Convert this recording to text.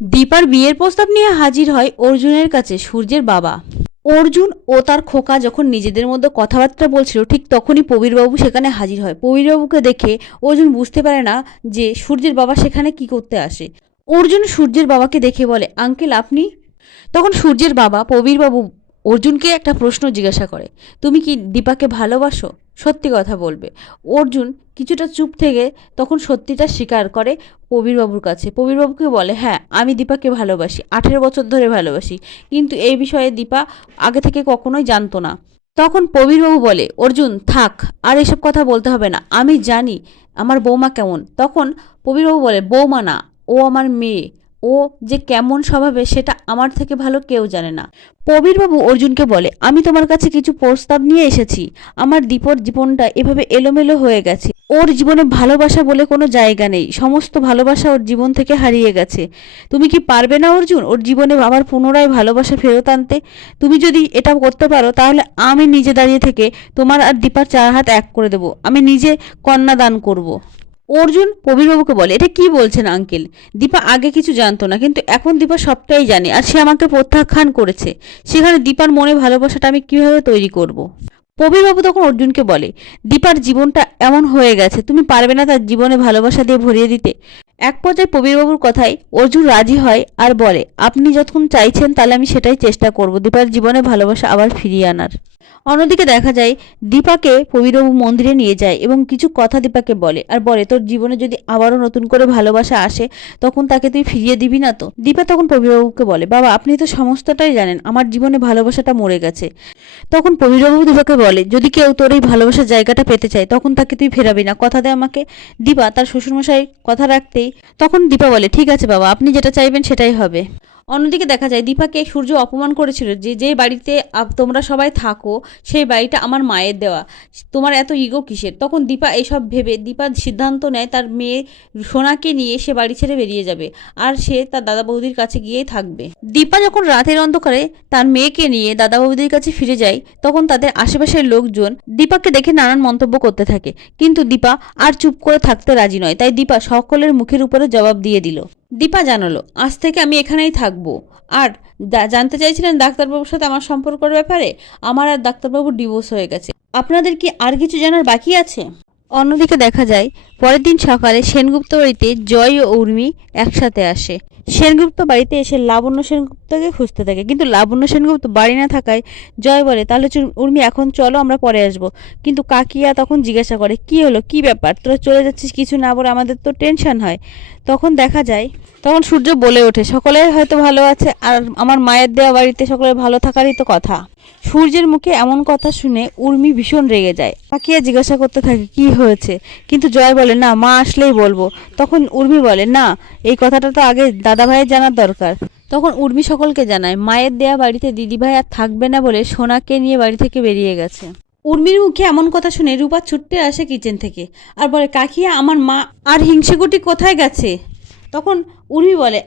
দীপার বিয়ের প্রস্তাব নিয়ে হাজির হয় অর্জুনের কাছে সূর্যের বাবা। অর্জুন ও তার খোকা যখন নিজেদের মধ্যে কথাবার্তা বলছিল, ঠিক তখনই প্রবীরবাবু সেখানে হাজির হয়। প্রবীরবাবুকে দেখে অর্জুন বুঝতে পারে না যে সূর্যের বাবা সেখানে কি করতে আসে। অর্জুন সূর্যের বাবাকে দেখে বলে, আঙ্কেল আপনি? তখন সূর্যের বাবা প্রবীরবাবু অর্জুনকে একটা প্রশ্ন জিজ্ঞাসা করে, তুমি কি দীপাকে ভালোবাসো? সত্যি কথা বলবে। অর্জুন কিছুটা চুপ থেকে তখন সত্যিটা স্বীকার করে প্রবীরবাবুর কাছে। প্রবীরবাবুকে বলে, হ্যাঁ আমি দীপাকে ভালোবাসি, 18 বছর ধরে ভালোবাসি, কিন্তু এই বিষয়ে দীপা আগে থেকে কখনোই জানতো না। তখন প্রবীরবাবু বলে, অর্জুন থাক, আর এসব কথা বলতে হবে না, আমি জানি আমার বৌমা কেমন। তখন প্রবীরবাবু বলে, বৌমা না, ও আমার মেয়ে, ও যে কেমন স্বভাবে সেটা আমার থেকে ভালো কেউ জানে না। প্রবীরবাবু অর্জুনকে বলে, আমি তোমার কাছে কিছু প্রস্তাব নিয়ে এসেছি। আমার দীপর জীবনটা এভাবে এলোমেলো হয়ে গেছে, ওর জীবনে ভালোবাসা বলে কোনো জায়গা নেই, সমস্ত ভালোবাসা ওর জীবন থেকে হারিয়ে গেছে। তুমি কি পারবে না অর্জুন ওর জীবনে আবার পুনরায় ভালোবাসা ফেরত আনতে? তুমি যদি এটা করতে পারো তাহলে আমি নিজে দাঁড়িয়ে থেকে তোমার আর দীপার 4 হাত এক করে দেবো, আমি নিজে কন্যা দান করব। অর্জুন প্রবীরবাবুকে বলে, এটা কি বলছেন আঙ্কেল? দীপা আগে কিছু জানতো না, কিন্তু এখন দীপা সবটাই জানে, আর সে আমাকে প্রত্যাখ্যান করেছে। সেখানে দীপার মনে ভালোবাসাটা আমি কিভাবে তৈরি করব? প্রবীরবাবু তখন অর্জুনকে বলে, দীপার জীবনটা এমন হয়ে গেছে, তুমি পারবে না তার জীবনে ভালোবাসা দিয়ে ভরিয়ে দিতে? এক পর্যায়ে প্রবীরবাবুর কথায় অর্জুন রাজি হয় আর বলে, আপনি যখন চাইছেন তাহলে আমি সেটাই চেষ্টা করব দীপার জীবনে ভালোবাসা আবার ফিরিয়ে আনার। অন্যদিকে দেখা যায় দীপাকে প্রবীরবাবু মন্দিরে নিয়ে যায় এবং কিছু কথা দীপাকে বলে, আর বলে, তোর জীবনে যদি আবারও নতুন করে ভালোবাসা আসে তখন তাকে তুই ফিরিয়ে দিবি না তো? দীপা তখন প্রবীরবাবুকে বলে, বাবা আপনি তো সমস্তটাই জানেন, আমার জীবনে ভালোবাসাটা মরে গেছে। তখন প্রবীরবাবু দীপাকে বলে, যদি কেউ তোর এই ভালোবাসার জায়গাটা পেতে চায় তখন তাকে তুই ফেরাবি না, কথা দে আমাকে। দীপা তার শ্বশুরমশাই কথা রাখতেই তখন দীপা বলে, ঠিক আছে বাবা, আপনি যেটা চাইবেন সেটাই হবে। অন্যদিকে দেখা যায় দীপাকে সূর্য অপমান করেছিল, যে যে বাড়িতে তোমরা সবাই থাকো সেই বাড়িটা আমার মায়ের দেওয়া, তোমার এত ইগো কিসের? তখন দীপা এসব ভেবে দীপা সিদ্ধান্ত নেয় তার মেয়ে সোনাকে নিয়ে সে বাড়ি ছেড়ে বেরিয়ে যাবে, আর সে তার দাদা বৌদির কাছে গিয়েই থাকবে। দীপা যখন রাতের অন্ধকারে তার মেয়েকে নিয়ে দাদা বৌদির কাছে ফিরে যায়, তখন তাদের আশেপাশের লোকজন দীপাকে দেখে নানান মন্তব্য করতে থাকে, কিন্তু দীপা আর চুপ করে থাকতে রাজি নয়। তাই দীপা সকলের মুখের উপরে জবাব দিয়ে দিল। দীপা জানালো, আজ থেকে আমি এখানেই থাকবো। আর জানতে চাইছিলেন ডাক্তারবাবুর সাথে আমার সম্পর্কের ব্যাপারে? আমার আর ডাক্তারবাবুর ডিভোর্স হয়ে গেছে। আপনাদের কি আর কিছু জানার বাকি আছে? অন্যদিকে দেখা যায় পরের দিন সকালে সেনগুপ্ত বাড়িতে জয় ও উর্মি একসাথে আসে। সেনগুপ্ত বাড়িতে এসে লাবণ্য সেনগুপ্তকে খুঁজতে থাকে, কিন্তু লাবণ্য সেনগুপ্ত বাড়ি না থাকায় জয় বলে, তাহলে উর্মি এখন চলো, আমরা পরে আসবো। কিন্তু কাকিয়া তখন জিজ্ঞাসা করে, কি হলো, কি ব্যাপার, তোরা চলে যাচ্ছিস কিছু না বলে? আমাদের তো টেনশন হয়। তখন দেখা যায় তখন সূর্য বলে ওঠে, সকলে হয়তো ভালো আছে, আর আমার মায়ের দেওয়া বাড়িতে সকলের ভালো থাকারই তো কথা। সূর্যের মুখে এমন কথা শুনে উর্মি ভীষণ রেগে যায়। কাকিয়া জিজ্ঞাসা করতে থাকে কি হয়েছে, কিন্তু জয় বলে, না মা আসলেই বলবো। তখন উর্মি বলে, না এই কথাটা তো আগে দাদা ভাইয়ের জানার দরকার। তখন উর্মি সকলকে জানায় মায়ের দেয়া বাড়িতে দিদিভাই আর থাকবে না বলে সোনাকে নিয়ে বাড়ি থেকে বেরিয়ে গেছে। উর্মির মুখে এমন কথা শুনে রূপা ছুটতে আসে কিচেন থেকে আর বলে, কাকিয়া আমার মা আর হিংসেকুটি কোথায় গেছে? তখন উর্মি বলে,